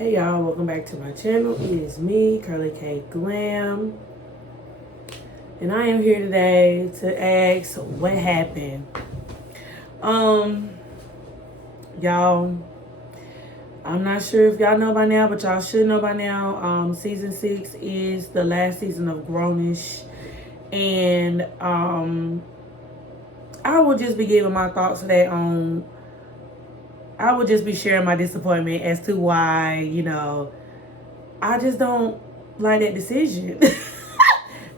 Hey y'all, welcome back to my channel. It is me, Curly K Glam, and I am here today to ask what happened. Y'all, I'm not sure if y'all know by now, but y'all should know by now. Season 6 is the last season of Grownish, and I will just be giving my thoughts today on. I will just be sharing my disappointment as to why, I just don't like that decision.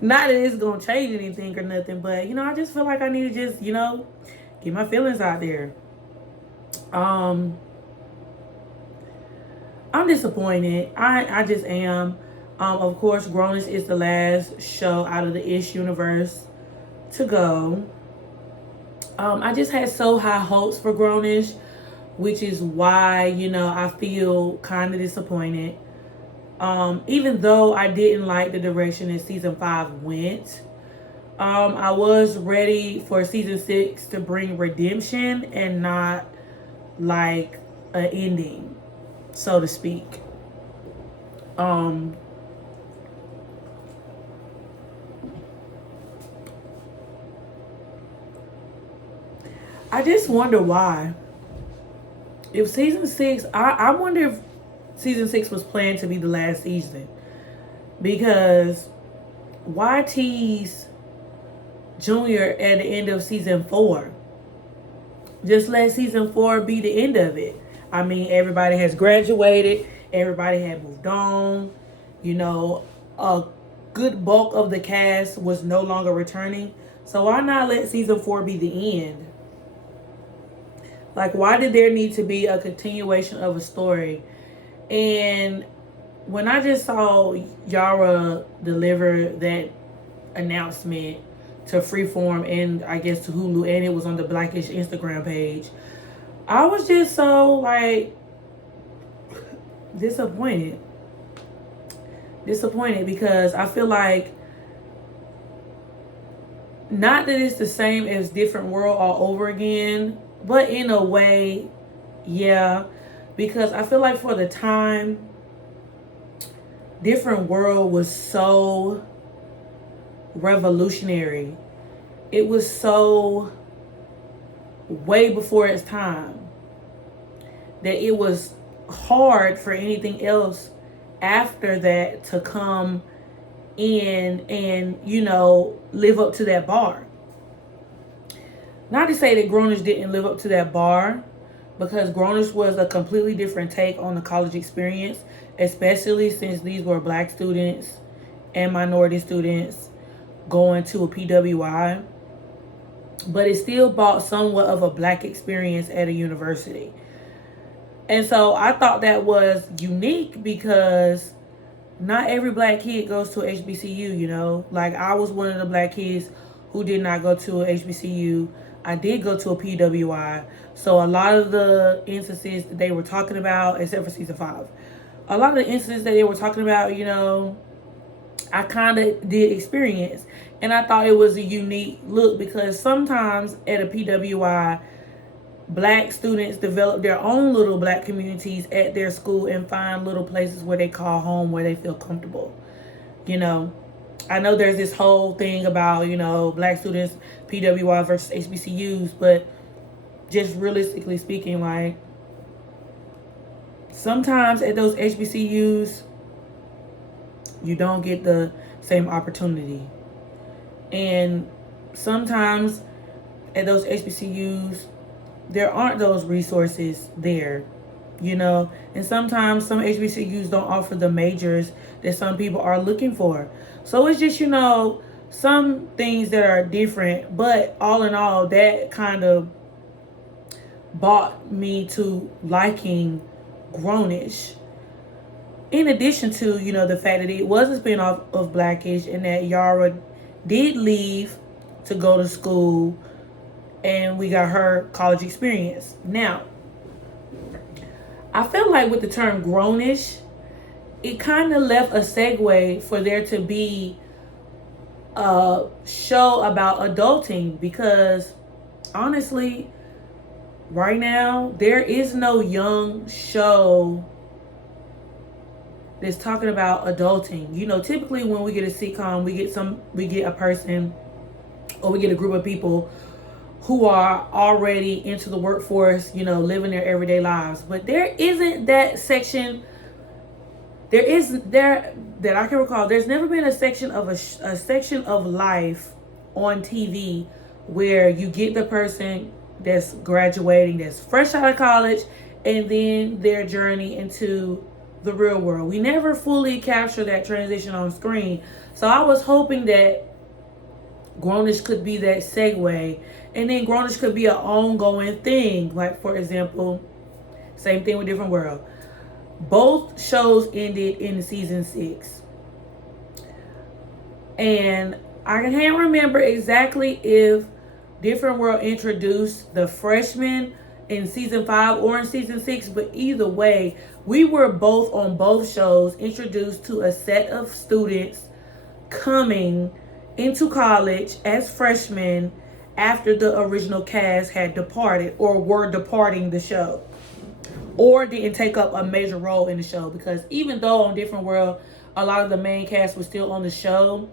Not that it's gonna change anything or nothing, but I just feel like I need to just, get my feelings out there. I'm disappointed. I just am. Of course, Grownish is the last show out of the Ish universe to go. I just had so high hopes for Grownish, which is why, I feel kind of disappointed. Even though I didn't like the direction that season 5 went, I was ready for season 6 to bring redemption and not like an ending, so to speak. I just wonder why. If season 6, I wonder if season 6 was planned to be the last season, because why tease Junior at the end of season 4? Just let season 4 be the end of it. I mean, everybody has graduated, everybody had moved on, a good bulk of the cast was no longer returning. So why not let season 4 be the end? Like, why did there need to be a continuation of a story? And when I just saw Yara deliver that announcement to Freeform and I guess to Hulu, and it was on the Blackish Instagram page, I was just so like disappointed. Disappointed because I feel like, not that it's the same as Different World all over again, but in a way, yeah. Because I feel like for the time, Different World was so revolutionary. It was so way before its time that it was hard for anything else after that to come in and, live up to that bar. Not to say that Grownish didn't live up to that bar, because Grownish was a completely different take on the college experience, especially since these were Black students and minority students going to a PWI. But it still brought somewhat of a Black experience at a university. And so I thought that was unique because not every Black kid goes to a HBCU, Like, I was one of the Black kids who did not go to a HBCU. I did go to a PWI. So a lot of the instances that they were talking about, except for season 5, a lot of the instances that they were talking about, I kind of did experience. And I thought it was a unique look because sometimes at a PWI, Black students develop their own little Black communities at their school and find little places where they call home, where they feel comfortable. I know there's this whole thing about, Black students, PWI versus HBCUs, but just realistically speaking, like, sometimes at those HBCUs, you don't get the same opportunity. And sometimes at those HBCUs, there aren't those resources there, And sometimes some HBCUs don't offer the majors that some people are looking for. So it's just, some things that are different. But all in all, that kind of brought me to liking Grownish. In addition to, the fact that it was a spinoff of Blackish and that Yara did leave to go to school and we got her college experience. Now, I feel like with the term Grownish, it kind of left a segue for there to be a show about adulting, because honestly, right now, there is no young show that's talking about adulting. You know, typically when we get a sitcom, we get a person, or we get a group of people who are already into the workforce, you know, living their everyday lives. But there isn't that section. There isn't there that I can recall. There's never been a section of a section of life on TV where you get the person that's graduating, that's fresh out of college, and then their journey into the real world. We never fully capture that transition on screen. So I was hoping that Grownish could be that segue, and then Grownish could be an ongoing thing. Like, for example, same thing with Different World. Both shows ended in season 6. And I can't remember exactly if Different World introduced the freshmen in season 5 or in season 6, but either way, we were both on both shows introduced to a set of students coming into college as freshmen after the original cast had departed or were departing the show, or didn't take up a major role in the show. Because even though on Different World a lot of the main cast was still on the show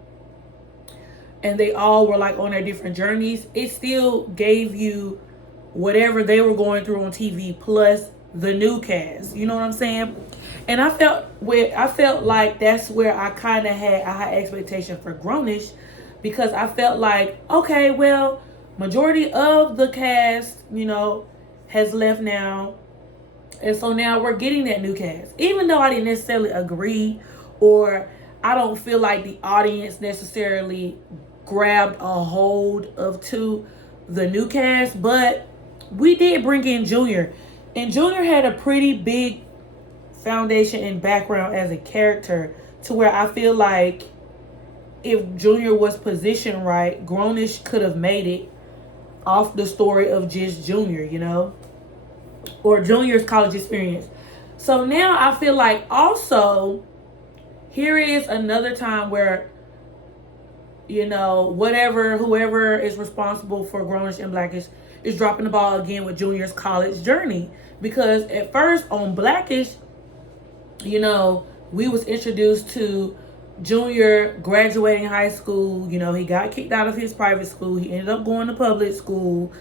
and they all were like on their different journeys, it still gave you whatever they were going through on TV plus the new cast. You know what I'm saying? And I felt like that's where I kind of had a high expectation for Grownish, because I felt like, okay, well, majority of the cast, you know, has left now. And so now we're getting that new cast. Even though I didn't necessarily agree, or I don't feel like the audience necessarily grabbed a hold of to the new cast, but we did bring in Junior. And Junior had a pretty big foundation and background as a character, to where I feel like if Junior was positioned right, Grownish could have made it off the story of just Junior, you know, or Junior's college experience. So now I feel like also here is another time where, you know, whoever is responsible for Grownish and Blackish is dropping the ball again with Junior's college journey. Because at first on Blackish, you know, we was introduced to Junior graduating high school. You know, he got kicked out of his private school. He ended up going to public school.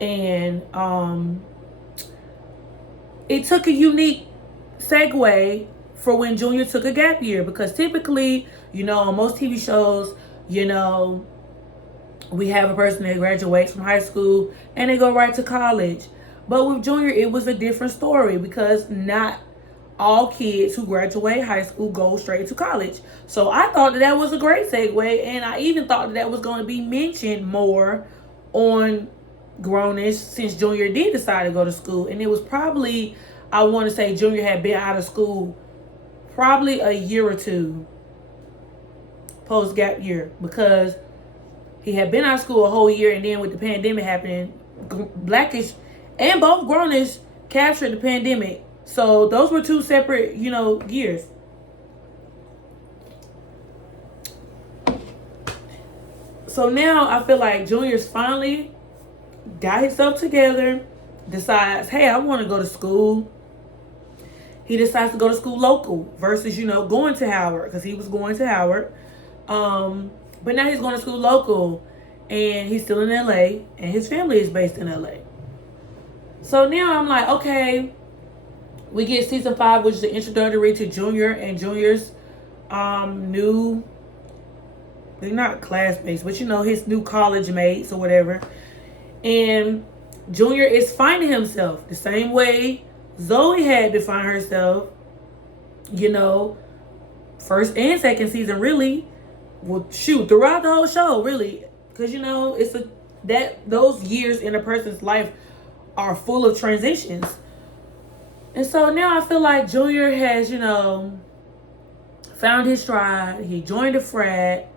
And it took a unique segue for when Junior took a gap year. Because typically, you know, on most TV shows, you know, we have a person that graduates from high school and they go right to college. But with Junior, it was a different story, because not all kids who graduate high school go straight to college. So I thought that was a great segue, and I even thought that was going to be mentioned more on Grownish, since Junior did decide to go to school. And it was probably, I want to say Junior had been out of school probably a year or two post gap year, because he had been out of school a whole year, and then with the pandemic happening, Blackish and both Grownish captured the pandemic. So those were two separate, you know, years. So now I feel like Junior's finally got himself together, decides, hey, I want to go to school. He decides to go to school local versus, you know, going to Howard, because he was going to Howard. But now he's going to school local, and he's still in LA, and his family is based in LA. So now I'm like, okay, we get season 5, which is the introductory to Junior and Junior's new, they're not classmates, but you know, his new college mates or whatever. And Junior is finding himself the same way Zoe had to find herself, you know, first and second season, really. Well, shoot, throughout the whole show, really. Because, you know, those years in a person's life are full of transitions. And so now I feel like Junior has, you know, found his stride. He joined a frat.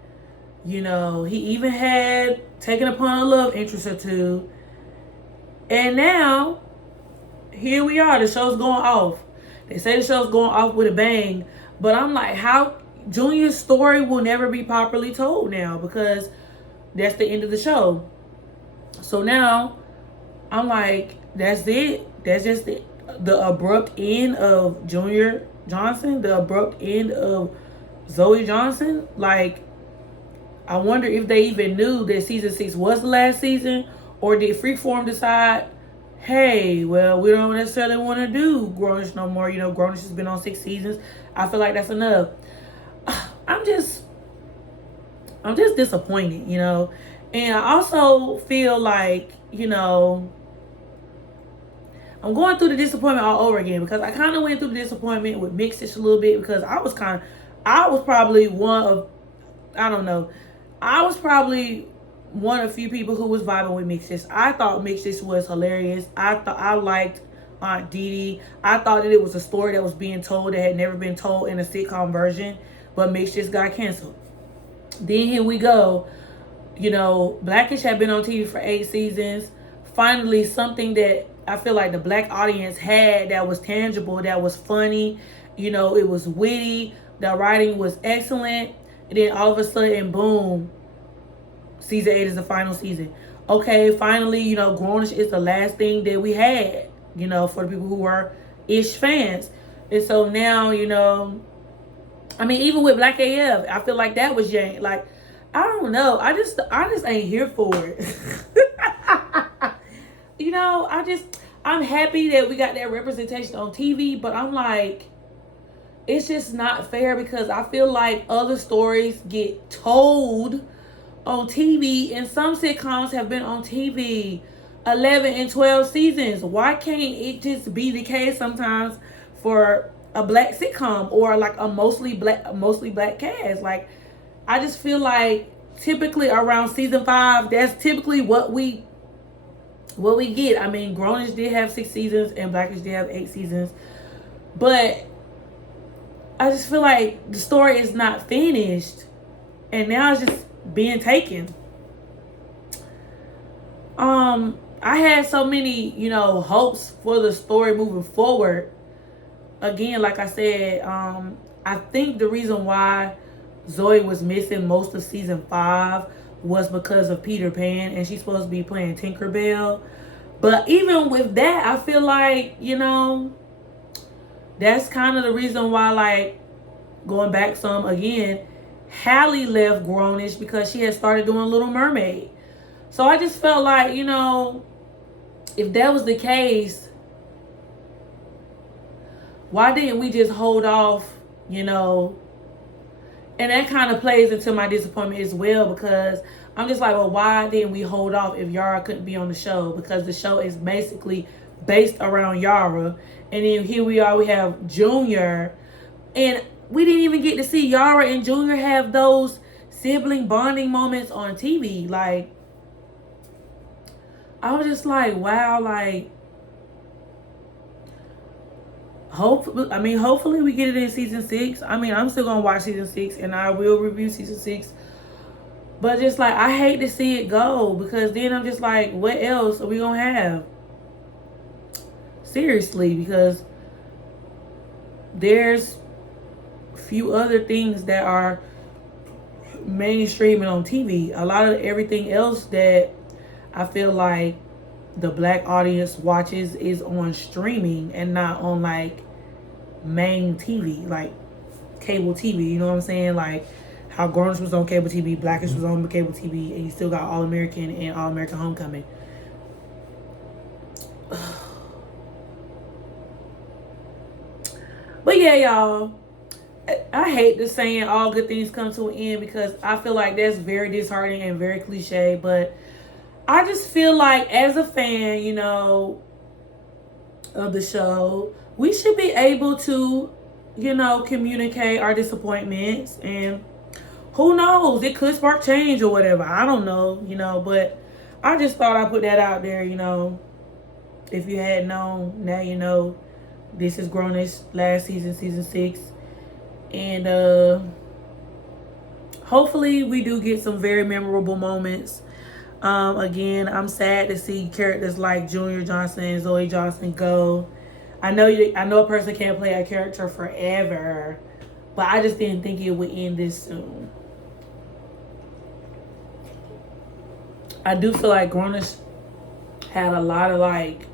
You know, he even had taken upon a love interest or two. And now, here we are. The show's going off. They say the show's going off with a bang. But I'm like, how Junior's story will never be properly told now, because that's the end of the show. So now, I'm like, that's it. That's just it. the abrupt end of Junior Johnson, the abrupt end of Zoe Johnson. Like, I wonder if they even knew that season 6 was the last season, or did Freeform decide, hey, well, we don't necessarily want to do Grownish no more. You know, Grownish has been on 6 seasons. I feel like that's enough. I'm just disappointed, you know. And I also feel like, you know, I'm going through the disappointment all over again, because I kind of went through the disappointment with Mixed-ish a little bit, because I was probably one of, I don't know, I was probably one of a few people who was vibing with Mixed-ish. I thought Mixed-ish was hilarious. I liked Aunt Dee. I thought that it was a story that was being told that had never been told in a sitcom version, but Mixed-ish got canceled. Then here we go. You know, Blackish had been on TV for 8 seasons. Finally, something that I feel like the black audience had that was tangible, that was funny. You know, it was witty. The writing was excellent. And then all of a sudden, boom, season 8 is the final season. Okay, finally, you know, Grownish is the last thing that we had, you know, for the people who were ish fans. And so now, you know, I mean, even with Black AF, I feel like that was yanked. Like, I don't know. I just ain't here for it. You know, I'm happy that we got that representation on TV, but I'm like, it's just not fair, because I feel like other stories get told on TV, and some sitcoms have been on TV 11 and 12 seasons. Why can't it just be the case sometimes for a black sitcom, or like a mostly black cast? Like, I just feel like typically around season 5, that's typically what we get. I mean, Grownish did have 6 seasons and Blackish did have 8 seasons, but I just feel like the story is not finished, and now it's just being taken. I had so many, you know, hopes for the story moving forward. Again, like I said, I think the reason why Zoe was missing most of season 5 was because of Peter Pan, and she's supposed to be playing Tinkerbell. But even with that, I feel like, you know, that's kind of the reason why, like, going back some again, Hallie left Grownish because she had started doing Little Mermaid. So I just felt like, you know, if that was the case, why didn't we just hold off, you know? And that kind of plays into my disappointment as well, because I'm just like, well, why didn't we hold off if Yara couldn't be on the show? Because the show is basically based around Yara. And then here we are, we have Junior. And we didn't even get to see Yara and Junior have those sibling bonding moments on TV. Like, I was just like, wow, like, hopefully we get it in season 6. I mean, I'm still gonna watch season 6, and I will review season 6. But just like, I hate to see it go, because then I'm just like, what else are we gonna have? Seriously, because there's a few other things that are mainstreaming on TV. A lot of everything else that I feel like the black audience watches is on streaming and not on like main TV, like cable TV. You know what I'm saying? Like how Grownish was on cable TV, Blackish was on cable TV, and you still got All American and All American Homecoming. But yeah, y'all, I hate the saying all good things come to an end, because I feel like that's very disheartening and very cliche. But I just feel like, as a fan, you know, of the show, we should be able to, you know, communicate our disappointments, and who knows, it could spark change or whatever. I don't know, you know, but I just thought I'd put that out there, you know. If you had known, now you know. This is Grownish last season, season 6. And hopefully we do get some very memorable moments. Again, I'm sad to see characters like Junior Johnson and Zoe Johnson go. I know a person can't play a character forever, but I just didn't think it would end this soon. I do feel like Grownish had a lot of like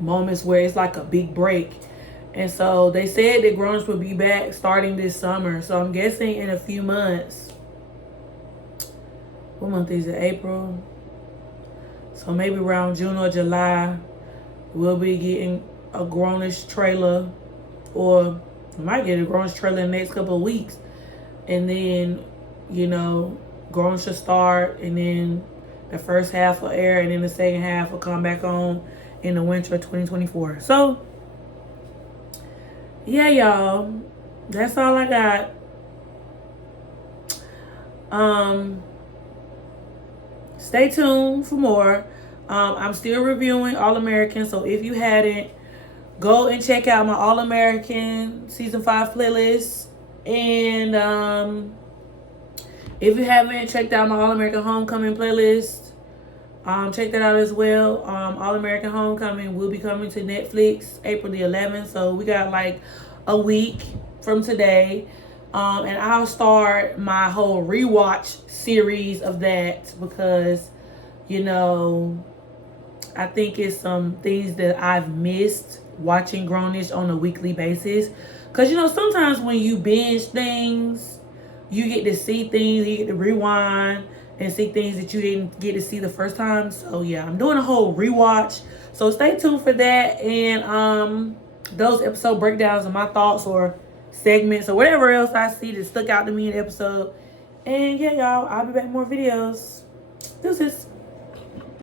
moments where it's like a big break. And so they said that Grownish would be back starting this summer. So I'm guessing in a few months. What month is it? April. So maybe around June or July, we'll be getting a Grownish trailer. Or we might get a Grownish trailer in the next couple of weeks. And then, you know, Grownish should start. And then the first half will air. And then the second half will come back on in the winter of 2024. So, yeah, y'all. That's all I got. Stay tuned for more. I'm still reviewing All American, so if you hadn't, go and check out my All American Season 5 playlist. And if you haven't checked out my All American Homecoming playlist, check that out as well. All American Homecoming will be coming to Netflix April the 11th, so we got like a week from today. And I'll start my whole rewatch series of that because, you know, I think it's some things that I've missed watching Grownish on a weekly basis. Because, you know, sometimes when you binge things, you get to see things, you get to rewind and see things that you didn't get to see the first time. So, yeah, I'm doing a whole rewatch. So, stay tuned for that. And those episode breakdowns of my thoughts or segments or whatever else I see that stuck out to me in the episode. And, yeah, y'all, I'll be back with more videos. Deuces.